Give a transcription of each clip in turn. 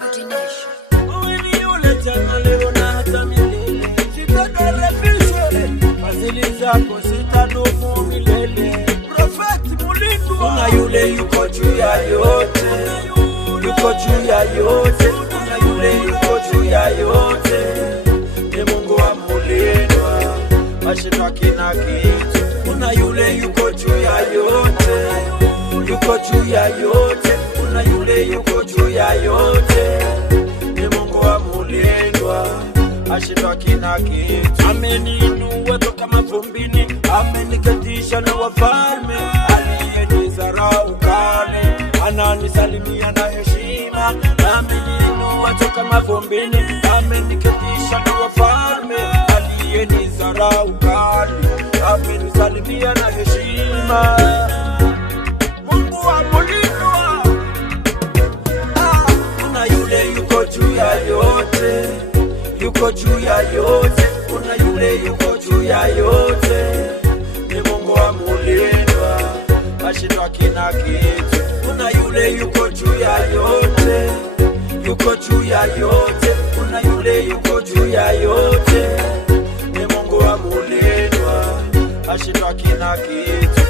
Wewe ni yule jana, leo na hata milele. Sitakarefishwe, fadhili zako zitadumu milele. Prophet Mulindu, kuna yule yuko juu ya yote, yuko juu ya yote. Kuna yule yuko juu ya yote, ni Mungu wa Mulindwa, ashindwa kina kitu. Kuna yule yuko juu ya yote, yuko juu ya yote. Kuna yule yuko juu ya yote, ni Mungu wa Mulindwa, ashindwa kina kitu. Ameniinua toka mavumbini, ameniketisha na wafalme. Aliyenidharau kale, ananisalimia na heshima. Ameniinua toka mavumbini, ameniketisha na wafalme. Aliyenidharau kale, amenisalimia na heshima. Mungu wa Mulindwa, kuna yule yuko juu ya yote, yuko juu ya yote. Kuna yule yuko juu ya yote, ni Mungu wa Mulindwa, ashindwa kina kitu. Kuna yule yuko juu ya yote, yuko juu ya yote. Kuna yule yuko juu ya yote, ni Mungu wa Mulindwa, ashindwa kina kitu.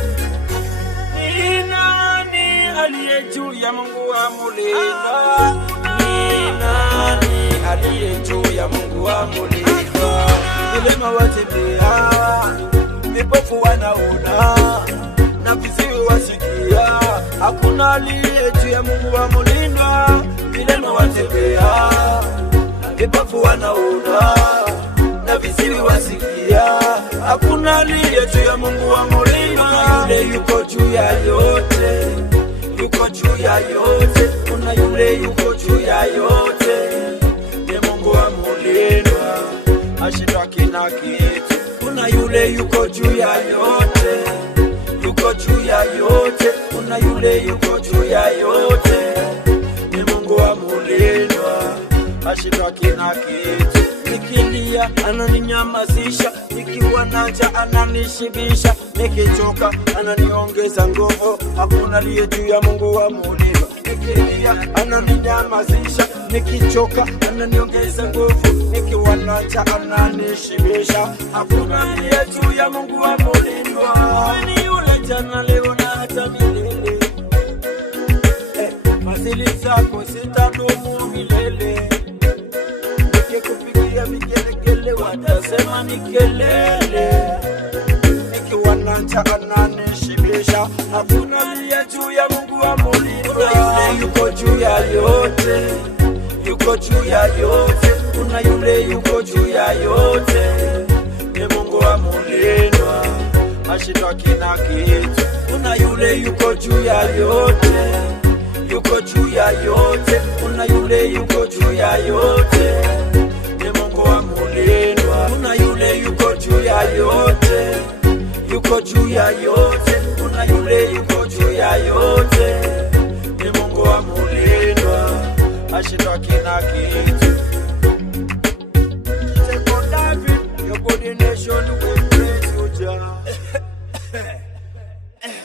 Ni nani aliye juu ya Mungu wa Mulindwa? Ni nani aliye juu ya Mungu wa Mulindwa? Vilema watembea, vipofu wanaona, na viziwi wasikia. Hakuna aliye juu ya Mungu wa Mulindwa. Vilema watembea, vipofu wanaona, na viziwi wasikia. Hakuna aliye juu ya Mungu wa Mulindwa. Yule yuko juu ya yote, yuko juu ya yote. Kuna yule yuko juu ya yote, ni Mungu wa Mulindwa, ashindwa kina kitu. Kuna yule yuko juu ya yote, yuko juu ya yote. Kuna yule yuko juu ya yote, ni Mungu wa Mulindwa, ashindwa kina kitu. Nikilia ananinyamazisha, nikiwa na njaa ananishibisha, nikichoka ananiongeza nguvu. Hakuna aliye juu ya Mungu wa Mulindwa. Nikilia ananinyamazisha, nikichoka ananiongeza nguvu, nikiwa na njaa ananishibisha. Hakuna aliye juu ya Mungu wa Mulindwa. Ni yule jana, leo na hata milele. Fadhili zako zitadumu milele. Nikikupigia vigelegele watasema ni kelele, nikiwa na njaa ananishibisha. Hakuna aliye juu ya Mungu wa Mulindwa. Yule yuko juu ya yote, yuko juu ya yote. Kuna yule yuko juu ya yote, ni Mungu wa Mulindwa, ashindwa kina kitu. Kuna yule yuko juu ya yote, yuko juu ya yote. Kuna yule yuko juu ya yote, ni Mungu wa Mulindwa. Kuna yule yuko juu ya yote, yuko juu ya yote. Kuna yule yuko juu ya yote, ni Mungu wa Mulindwa, ashindwa kina kitu. Your body nation will praise you, Jah.